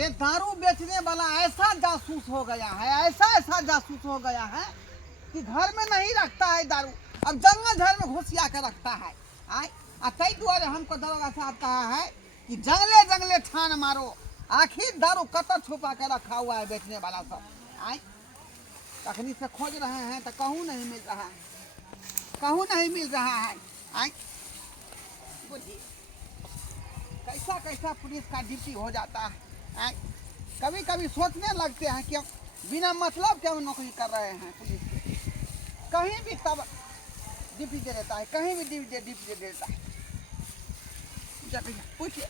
अरे दारू बेचने वाला ऐसा जासूस हो गया है, ऐसा जासूस हो गया है कि घर में नहीं रखता है दारू, अब जंगल झाड़ में घुसिया कर रखता है। तई द्वारे हमको दरोगा साहब कहा है कि जंगले जंगले ठान मारो, आखिर दारू कतर छुपा कर रखा हुआ है बेचने वाला सब। तखनी से खोज रहे हैं तो कहूँ नहीं मिल रहा है, कहूँ नहीं मिल रहा है। बुझिए कैसा कैसा पुलिस का ड्यूटी हो जाता है। कभी कभी सोचने लगते हैं कि बिना मतलब के हम नौकरी कर रहे हैं पुलिस की। कहीं भी तब ड्यूटी दे देता है, कहीं भी ड्यूटी दे देता है। पूछिए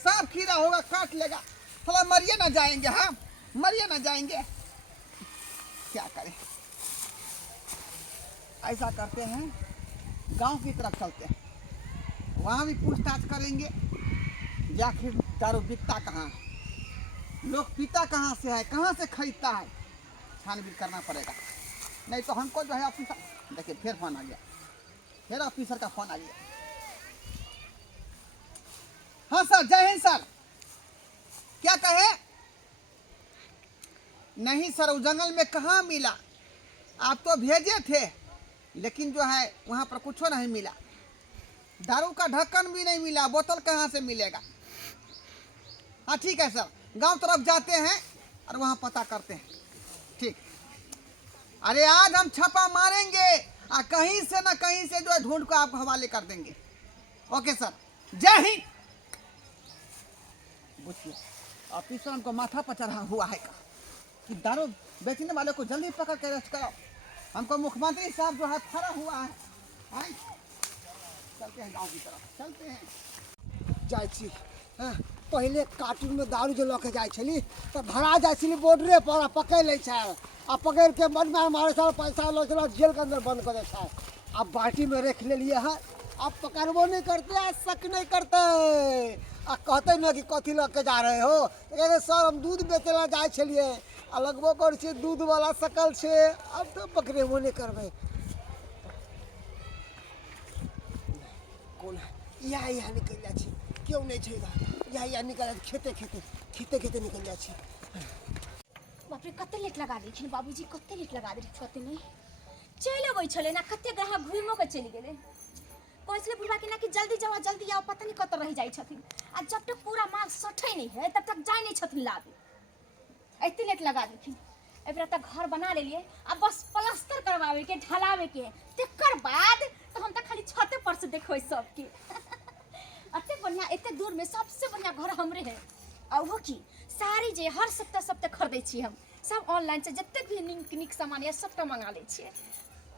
सांप खीरा होगा काट लेगा, थोड़ा मरिए ना जाएंगे, हाँ मरिए ना जाएंगे, क्या करें। ऐसा करते हैं, गांव की तरफ चलते हैं, वहाँ भी पूछताछ करेंगे कि आखिर दारू बिकता कहाँ है, लोग पीता कहाँ से है, कहाँ से खरीदता है, छानबीन करना पड़ेगा। नहीं तो हमको जो है ऑफिसर, देखिए फिर फोन आ गया, फिर ऑफिसर का फोन आ गया। हाँ सर, जय हिंद सर। क्या कहे? नहीं सर, उस जंगल में कहाँ मिला, आप तो भेजे थे लेकिन जो है वहाँ पर कुछ नहीं मिला, दारू का ढक्कन भी नहीं मिला, बोतल कहाँ से मिलेगा। हाँ ठीक है सर, गांव तरफ जाते हैं और वहाँ पता करते हैं। ठीक, अरे आज हम छापा मारेंगे और कहीं से ना कहीं से जो है ढूंढ को आपको हवाले कर देंगे। ओके सर, जय हिंद। बुझिए ऑफिसर हमको माथा पर चढ़ा हुआ है कि दारू बेचने वाले को जल्दी पकड़ के अरेस्ट करो। हमको मुख्यमंत्री साहब जो है फरा हुआ है। चलते हैं गांव की तरफ, चलते हैं। जाइ छी पहले कार्टून में दारू जो लके जाइ छली तो भरा जाइ छली बॉर्डरे पर, पकड़ ले छै आ पकड़ के मन में मारे सारा पैसा लो चला जेल के अंदर बंद कर दे छै। अब बाल्टी में रख ले लिए है, अब पकड़बो नहीं करते, आज शक नहीं करते आ कहते न कि कथी लके जा रहे हो, अरे सर हम दूध बेचला जाइ छलिए आ लगबो कर छै दूध वाला सकल छै, अब तो पकड़ेबो नहीं करबे। कौन यहाँ निकल जाइ छी, क्यों नहीं छै यहाँ निकल खेते खेते निकल जाइ छी। बाप रे कते लेट लगा दी बाबूजी, कते लेट लगा दी, कते नहीं चल अबै छले ना, कते ग्राहक घुमो के चली गेले। कहले बुढ़वा के ना कि जल्दी जाओ जल्दी आओ, पता नहीं कत रह जाई छथिन, आ जब तक पूरा माल सठै नहीं है तब तक जाय नहीं छथिन लाबे। एते लेट लगा दी। एबरा तक घर बना लेलिए, अब बस प्लास्टर करवावे के, ढलावे के, तकर बाद तो हम त खाली छते पर से देखबै सबके। अते बढ़िया, एते दूर में सबसे बढ़िया घर हमरे है। आ वो की सारी जे हर सप्ताह खरीदै छी हम, सब ऑनलाइन से जत्ते भी नीक सामान है सबटा मंगा लै छियै।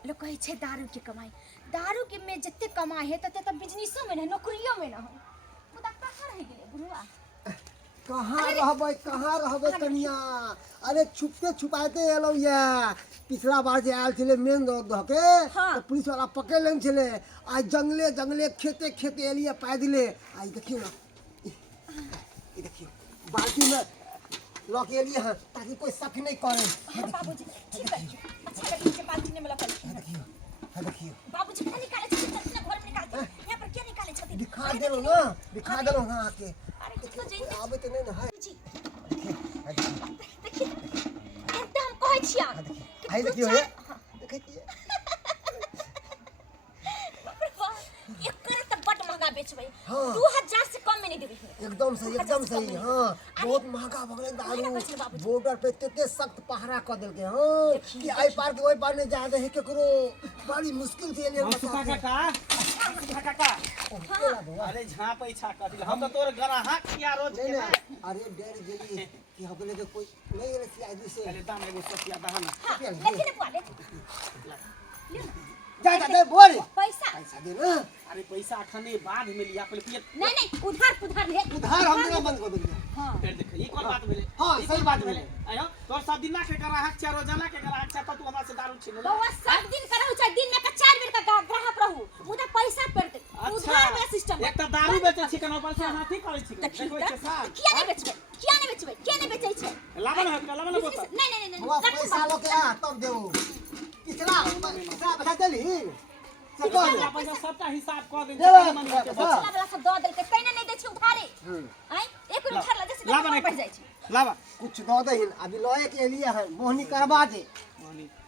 लोग कहे छे दारू के कमाई, दारू के में जत्ते कमाई है तते त बिजनेसो में नहीं, नौकरियों में नहीं। मुदा कहाँ रह गेले बुढ़वा, कहाँ रहबे कनिया, अरे छुपते छुपाते एलो ये। पिछला बार जे आयल छले मेन रोड धके तो पुलिस वाला पकड़ लेन छले, आज जंगले जंगले खेते एलिए पैदले। आई देखियो ना, ये देखियो बाल्टी में लके एलिए हैं ताकि कोई शक नहीं करे। बाबूजी ठीक है, अच्छा लगे मुझे बाल्टी में लगा। देखियो बाबूजी क्या निकाले छे, घर में निकालते यहाँ पर क्या निकाले छे, दिखा दे ना आके। अरे तो जइते आबे त नहीं ना है जी। देखिए एकदम कहै छिया, हाय देखियो ये देखिए एकर त बड महंगा बेचबै, हाँ। 2000 से कम में नहीं देबै। एकदम सही हाँ, बहुत महंगा भगले दारू। बॉर्डर पे तेते सख्त पहरा कर देल के हाँ कि आई पार के ओई पार नहीं जा दे केकरो, बड़ी मुश्किल से एलिए काका। अरे झाँ पैसा कर हम तो तोर ग्राहक किया रोज के ना। अरे डेढ़ गेली कि हमने तो कोई नहीं रे सिया जी से। अरे दाम एगो सतिया दहन लेकिन वाले जा दे बोल पैसा दे ना। अरे पैसा अखने बाद में लिया पहले पिए नहीं उधार ले, उधार हम देना बंद कर देंगे। हां फिर देख ई कोन बात भेले। हां सही बात भेले। आयो तोर सब दिन ना के ग्राहक चार रोजाना के ग्राहक छ त तू हमरा से दारू छीन ले। बउआ सब दिन करहु चाहे दिन में का 4 बेर का ग्राहक रहू, मुदा पैसा पर दे उधार वाला सिस्टम। एक त दारू बेचे छी कनो पर से हाथी करे छी देखो के साथ किया नहीं बेचबै छै लावन है बोतल नहीं हुआ पैसा लो के आ तब देबो। कितना पैसा बता देली सबटा हिसाब कर दे पिछला वाला सब दो देल के तैने नहीं दे छै उधारे। आई एक बेर उधार ला लावा नहीं बढ़ जाए छै लावा कुछ दो दे अभी लॉय के लिए है मोहनी करवा दे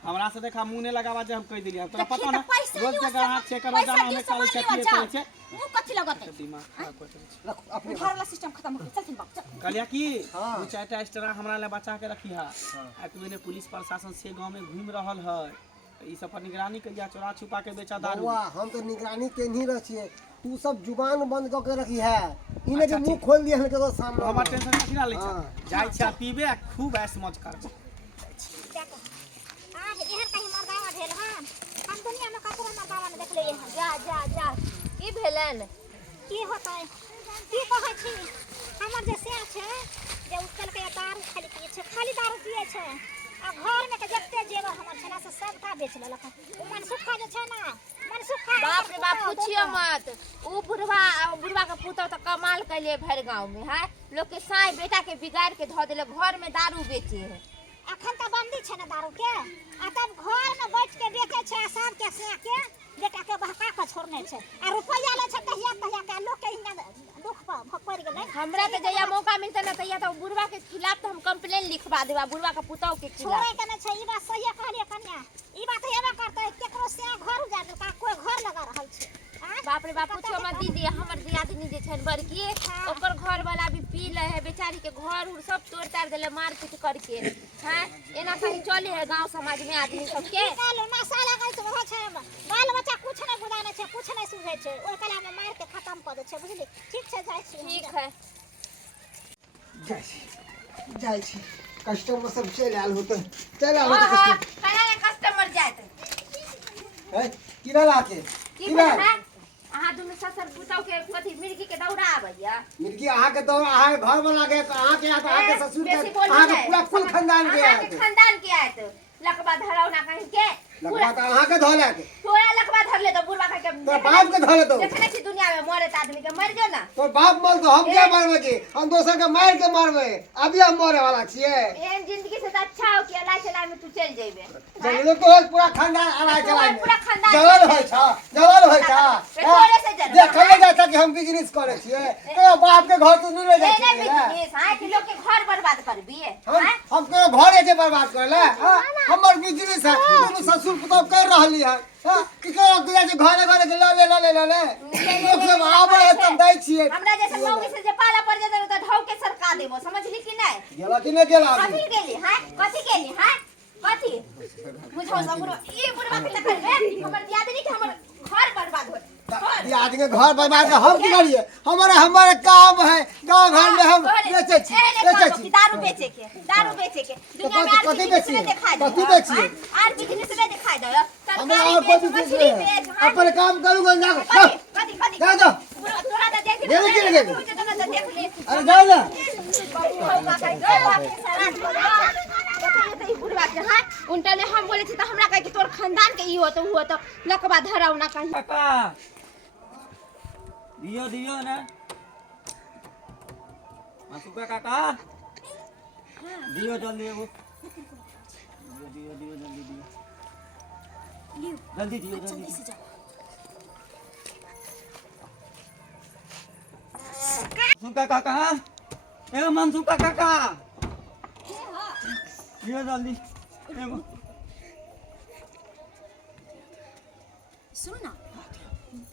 हमरा से देखा मुंह ने लगावा जे हम कह दिलिया तोरा देखिए पता तो ना पैसा रोज लियो के ग्राहक चेक करवा जाना हमें चले छै पिए चले छै मुंह कथि लगत दिमाग खराब कर छै रखो अपने घर वाला सिस्टम खत्म हो चल बाप चल कहलिया की हाँ। दू चारटा एक्स्ट्रा हमरा ले बचा के रखी है एक महीने पुलिस प्रशासन से गांव में घूम रहल है ई सब पर निगरानी करिया चोरा छुपा के बेचा दारू बउआ हम तो निगरानी के नहीं रखिए तू सब जुबान बंद करके रखी है इने अच्छा, के मुंह ठीक। खोल दिए हम के सामने हमर टेंशन कथि ना लै छै हाँ। जाय छै पीबे आ खूब ऐश मौज करबै आज एहन कहीं मर्दावा भेल हन हम दुनिया में कतरा मर्दावा ने देखले हन जा जा जा की भेलन की होतै की कहै छी हमर जे से छै जे उठल के दारू खाली पिए छै खाली दारू पिए छै आ घर में के जत्ते जेवर हमर छला से सबटा बेच लेलक उ मनसुखा जे छै ना मनसुखा बाप रे बाप पूछियो मत उ बुढ़वा के पुतौ तो कमाल कैले भर गांव में है लोग के साई बेटा के बिगाड़ के धो देले घर में दारू बेचे है अखन त बंदी छै ना दारू के आ तब घर में बैठ के बेचे छै सब के से के बेटा के बहका के छोड़ने छै आ रुपया ले छै तहिया के लोग के हिंगा दुख पड़ गेलै हमरा तो जया मौका मिलता ना तहिया तो बुढ़वा के खिलाफ तो हम कंप्लेन लिखवा देबा बुढ़वा के पुतौ के छोड़े खिलाफ के नै छै ई बात सही कहलिए कन्या ई बात हेबे करतै केकरो से घर उजाड़ देता कोई घर लगा रहल छै बाप रे बाप पूछो मत दीदी हमर दियादनी जे छै बड़की ओकर घर वाला भी पी ले है बेचारी के घर उर सब तोड़ ताड़ देले मार पीट करके हैं एना कहीं चले है गांव समाज में आदमी सब के कालो नशा लगै छै ओहो छै बाल बच्चा कुछ नै बुझाने छै कुछ नै सुझै छै ओइ कला में मार के खत्म क दै छै बुझली ठीक छै जाइ छी ठीक है जाय छी कस्टमर सब चल आल होते चल आल होते हां कना कस्टमर जात है किना लाके की किना है अहाँ दुनु ससुर पुतौ के कथि मिर्गी के दौड़ा आबैया मिर्गी अहाँ के दौड़ अहाँ घर बना के अहाँ के अहाँ के ससुर के बेसी बोली अहाँ के नहीं। पूरा कुल खानदान के अहाँ के खानदान के आयत लकबा धरौना कहीं के लगवा तो अहाँ के धोले के तोरा लकबा धर ले तो बुढ़वा के तो बाप के धोले तो देखने छी दुनिया में मरे त आदमी के मर जो ना तो बाप मर तो हम क्या मारबे की हम दोसर के मार के मारबे अभी हम मरे वाला छिए एहन जिंदगी से तो अच्छा हो कि अल्लाह चला में तू चल जेबे चलो तो पूरा खानदान आला चला पूरा खानदान जवान होय छ जवान होय छ थोड़े से जन्म देखले जाता कि हम बिजनेस करे छिए तो बाप के घर तो नहीं ले जाय नहीं छिए बिजनेस हां कि लोग के घर बर्बाद करबी हम के घर ऐसे बर्बाद करले हमर बिजनेस है तुम ससुर पुतौ कर रहली है कि के जे घरे घरे के ले लोग सब आबे है तब दै छिए हमरा जैसे मौगी से जे पाला पड़ जेते त ढौ के सरका देबो समझली कि नहीं गेला कि नहीं गेला कथी गेली हां कथी गेली हां कथी बुझो सब ई बुढ़वा के करबे हमर दियादनी के हमर घर बर्बाद हो आदमी के घर बर्बाद हम की करिए हमारे काम है गांव घर में हम बेचे छी दारू बेचे के दुनिया में कथी कथी बेचिए? बेचे दिखाई दो कथी बेचिए? आर बिजनेस ले दिखाई दो हमें और कोई बिजनेस नहीं अपन काम करूंगा ना कथी जा जा तोरा तो देख देवे की लगे? तो देख ले अरे जाओ ना उनटा ने हम बोले छी त हमरा कहे कि तोर खानदान के ई हो तो लकबा धराउ ना कहीं काका दियो दियो ना मासुका काका दियो जल्दी एगो दियो दियो जल्दी दियो जल्दी दियो जल्दी से जाओ सुका काका एगो मनसुका काका दियो जल्दी एगो सुन ना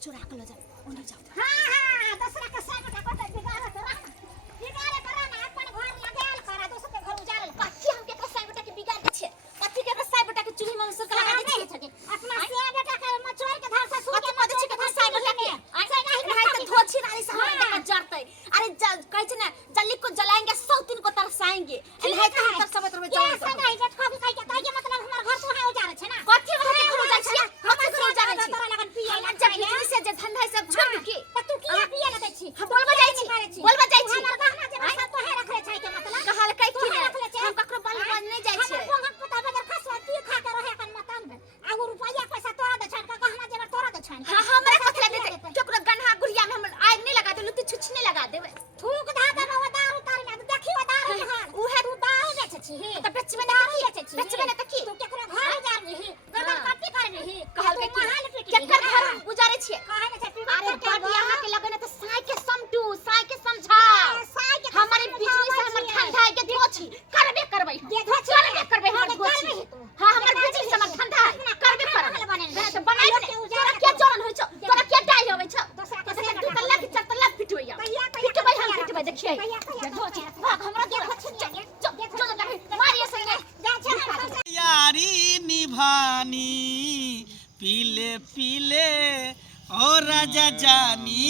चुरा के ले जा ओने जाओ हां दूसरा के साथ का कोता बिगाड़ करा ना अपन घर लगाल करा दूसरा के घर उजाड़ल कथि हमके के साथ बेटा के बिगाड़ दे छे कथि के साथ बेटा के चूल्ही में सुर लगा दे छे अपना से बेटा के मचोर के धार से सुर के मदे छे के धार साइड लगे ऐसे नहीं भाई तो धोछी नाली से हमारे बेटा जरते अरे कहै छे ना जल्दी को जलाएंगे 100 दिन को तरसाएंगे है तो हम सब तरफ में जाओ ऐसा नहीं बेटा कभी कह के मतलब हमार घर तो है उजाड़े छे ना कथि घर उजाड़े छे हम घर उजाड़े छे तोरा लगन पिए जब बिजली से जे धंधा सब छोड़ के त तू की पिए लगे छी हम बोलबा जाई छी हमर गहना जे सब तो है रखले छै के मतलब कहल कह की हम ककरो बल नहीं जाई छै हम कोन पता बगर खसवा पी खा के रहे कन मतन आ वो रुपया पैसा तोरा दे छन का गहना जेवर तोरा दे छन हां हमरा कथि लगे दे केकरो गन्हा गुड़िया में हम आग नहीं लगा देलु तू छुछ नहीं लगा देबे थूक धा दे वो दारू तार में देखियो दारू है उ है तू दारू बेचे छी त बेच में दारू बेचे छी बेच में त की तू केकरो घर उजाड़ रही गर्दन काटी कर रही कहल के की केकर घर गुजारे छी कहे न छै अरे बड़ी यहां के लगन त साई के समझा हमारे बिजनेस राजा जानी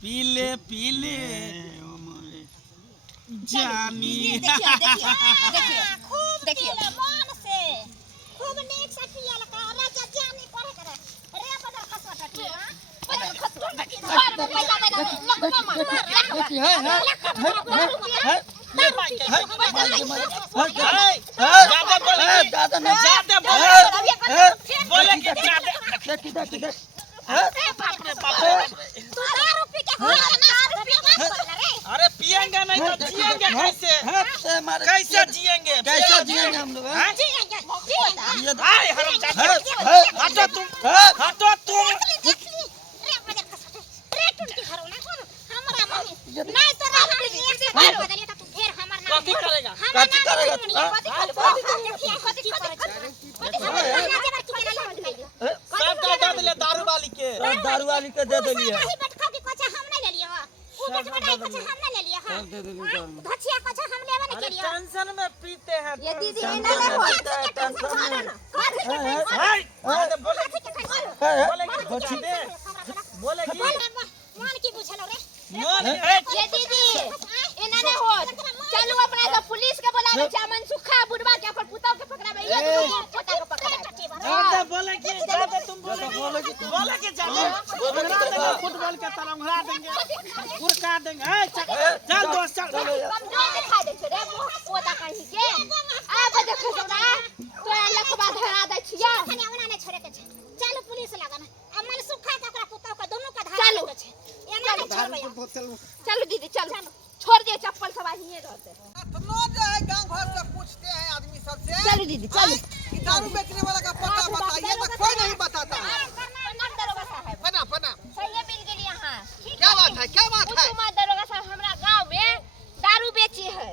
पीले पीले जानी। देखियो देखियो देखियो देखियो मन से खूब नीक से पिया लगा राजा जानी करे करे रे बदल खसवा टटी बदल खसवा टटी घर में पैसा दे लगवा मार बोले कि अरे पिएंगे नहीं तो जिएंगे कैसे? कैसे जिएंगे? कैसे जिएंगे हम लोग? हटो तुम, हटो तुम। कथी करेगा? कथी करेगा तू? सब का दे दिले दारू वाली के। दारू वाली के दे दिलिए। टेंशन में पीते हैं। ये दीदी बोलेगी ये दीदी इन्होंने हो चलो अपना तो पुलिस के बुलावे चामन सुखा बुढ़वा के अपन पुतौ के पकड़ावे ये पोता के पकड़ावे बोलेगी जाने फुटबॉल के तरह उड़ा देंगे पुरका देंगे। चल दोस्त चल कमजोर दिखा दे छे रे पोता कहीं के अब देखो हमरा तो लखबा धरा दे छिया खने ओना ने छोड़े के छे चलो पुलिस लगाना अमन सुखा के ओकरा पुतौ के दोनों का धारा के छे एना नहीं छोड़बे चलो दीदी चलो छोड़ दे चप्पल सब यहीं रहते इतना जो है गांव घर से पूछते हैं आदमी सबसे चलो दीदी चलो कि दारू बेचने वाला का पता बताइए तो कोई नहीं बताता है। दरोगा साहब पना पना सही मिल गेली यहां क्या बात है कुसुमा दरोगा साहब हमरा गांव में दारू बेची है।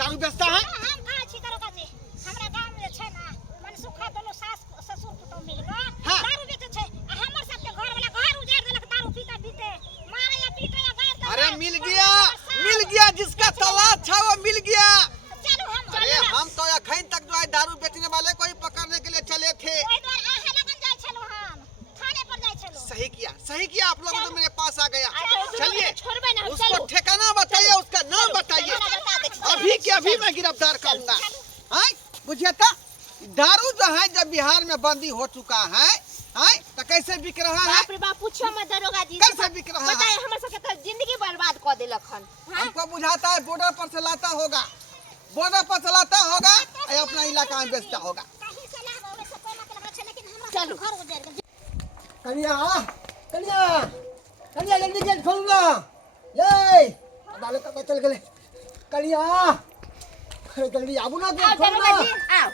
दारू बेचता है? हम कहाँ छी दरोगा जी हमरा गांव में छै ना मन सुखा दोनों सास ससुर पुतौ मिल गए हाँ। दारू बेचे छै हमर सबके घर वाला घर उजाड़ देलक दारू पीते पीते मारे या पीटे या गायर अरे मिल गया जिसका तलाश था वो मिल गया। चलो हम अरे हम तो अखन तक जो है दारू बेचने वाले को ही पकड़ने के लिए चले थे। ओइ द्वार आहे लगन जाय छलो हम थाने पर जाय छलो सही किया आप लोगों तो मेरे पास आ गया। चलिए छोड़बे ना उसको ठिकाना बताइए, उसका नाम बताइए, अभी के अभी मैं गिरफ्तार करूंगा। बुझिए तो दारू जो है जब बिहार में बंदी हो चुका है तो कैसे बिक रहा है? बाप रे बाप पूछो मत दरोगा जी कैसे बिक रहा है? बताइए हमर सबके तो जिंदगी बर्बाद कर देलक हन हमको बुझाता है बॉर्डर पर से लाता होगा और अपना इलाका में बेचता होगा। कहीं से लाभ होवे से कोई मतलब छै लेकिन हमरा चलो। घर उजाड़ गेल कन्या जल्दी गेट खोल ना ये अदालत तक चल गए कन्या अरे जल्दी आबू ना गेट खोल ना आओ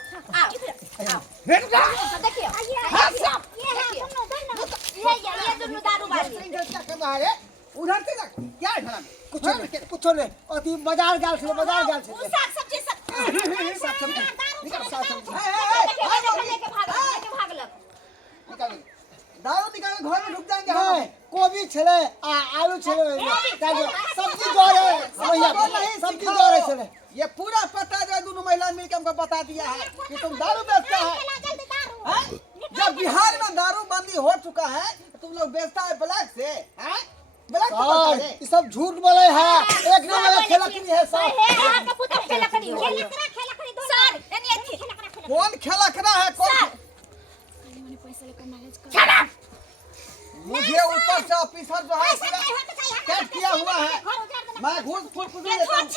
भेट जा देखिए ये दोनों दारू वाली क्या कर रहा है? उधर से जा क्या है घरा में? कुछ नहीं अति बाजार गाल से साग सब्जी सब लेके भागलक दारू निकाल घर में ढुक जाएंगे हम। कोबी छले आलू छले सब्जी जोरे सब्जी जोरे छले ये पूरा पता जो है दोनों महिला मिलकर हमको बता दिया है कि तुम दारू बेचता है। जब बिहार में दारू बंदी हो चुका है तो तुम लोग बेचता है ब्लैक से ब्लैक से पता है? ये सब झूठ बोले हैं एक नंबर खेलकड़ी है सब कौन खेलकड़ा है कौन? मुझे ऊपर से ऑफिसर जो है कैद किया हुआ है। मैं घूस फूस कुछ नहीं लेता हूँ।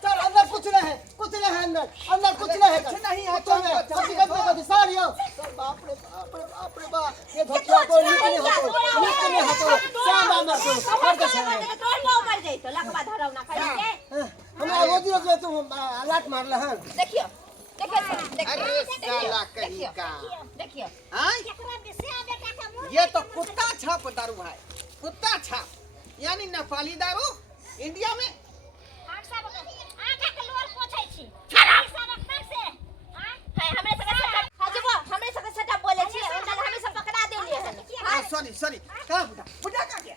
सर अंदर कुछ नहीं है अंदर कुछ नहीं है नहीं है सर बाप रे बाप ये धोखा को नहीं होतो हमरा रोजी रोज तुम लात मारला है देखियो अरे साला कहीं का देखियो हाँ? ये तो कुत्ता छाप दारू है, कुत्ता छाप यानी नेपाली दारू इंडिया में। सॉरी कहाँ बुढ़ा कहाँ गया?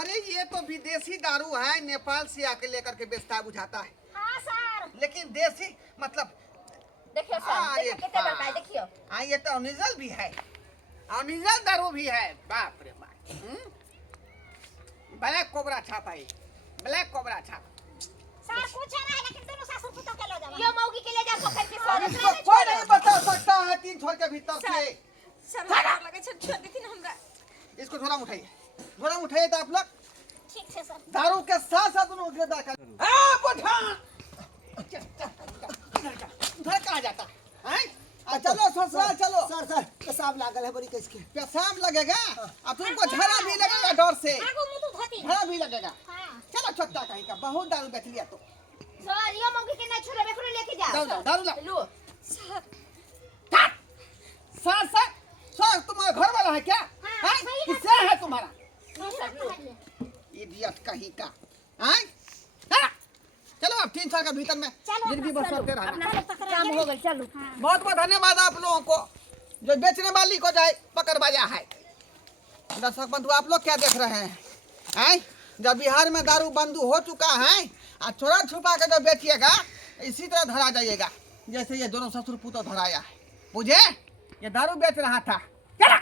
अरे ये तो विदेशी दारू है, नेपाल से आके लेकर के बेचता है बुझाता है। लेकिन देसी मतलब देखियो सर अरे देखियो कितना डरता है देखियो हाँ ये तो निजल भी है और निजल दारू भी है बाप रे बाप ब्लैक कोबरा छाप है ब्लैक कोबरा छाप सर कुछ ना है लेकिन दोनों सासुर पुतोह के ले जाओ यो मौगी के ले जा पकड़ के सर इसको कोई नहीं बता सकता है 3 छोर के भीतर से सर हमरा लगे छ छोड़ देती ना हमरा इसको झोला में उठाइए तो आप लोग ठीक है सर दारू के साथ साथ उन्होंने गिरफ्तार कर पठान उधर कहाँ जाता है चलो ससुराल चलो सर सर पेशाब लागल है बड़ी किसके पेशाब लगेगा अब तुमको झड़ा भी लगेगा डर से आगो मुंह तो धोती झड़ा भी लगेगा हां चलो छोटा कहीं का बहुत दारू बेच लिया तो सर यो मौगी के ना छोड़े बेकरो लेके जा दारू ला लो सर तुम्हारा घर वाला है क्या हाँ, सही बात किससे है तुम्हारा है इडियट कहीं का हैं चलो अब 3 साल के भीतर में जिंदगी बस करते रहना काम हो गई चलो बहुत बहुत धन्यवाद आप लोगों को जो बेचने वाली को जाए पकड़ बाजा है दर्शक बंधु आप लोग क्या देख रहे हैं जब बिहार में दारू बंद हो चुका है और चोरा छुपा के जो बेचिएगा इसी तरह धरा जाइएगा जैसे ये दोनों ससुर पुतोह धराया है बुझे ये दारू बेच रहा था चला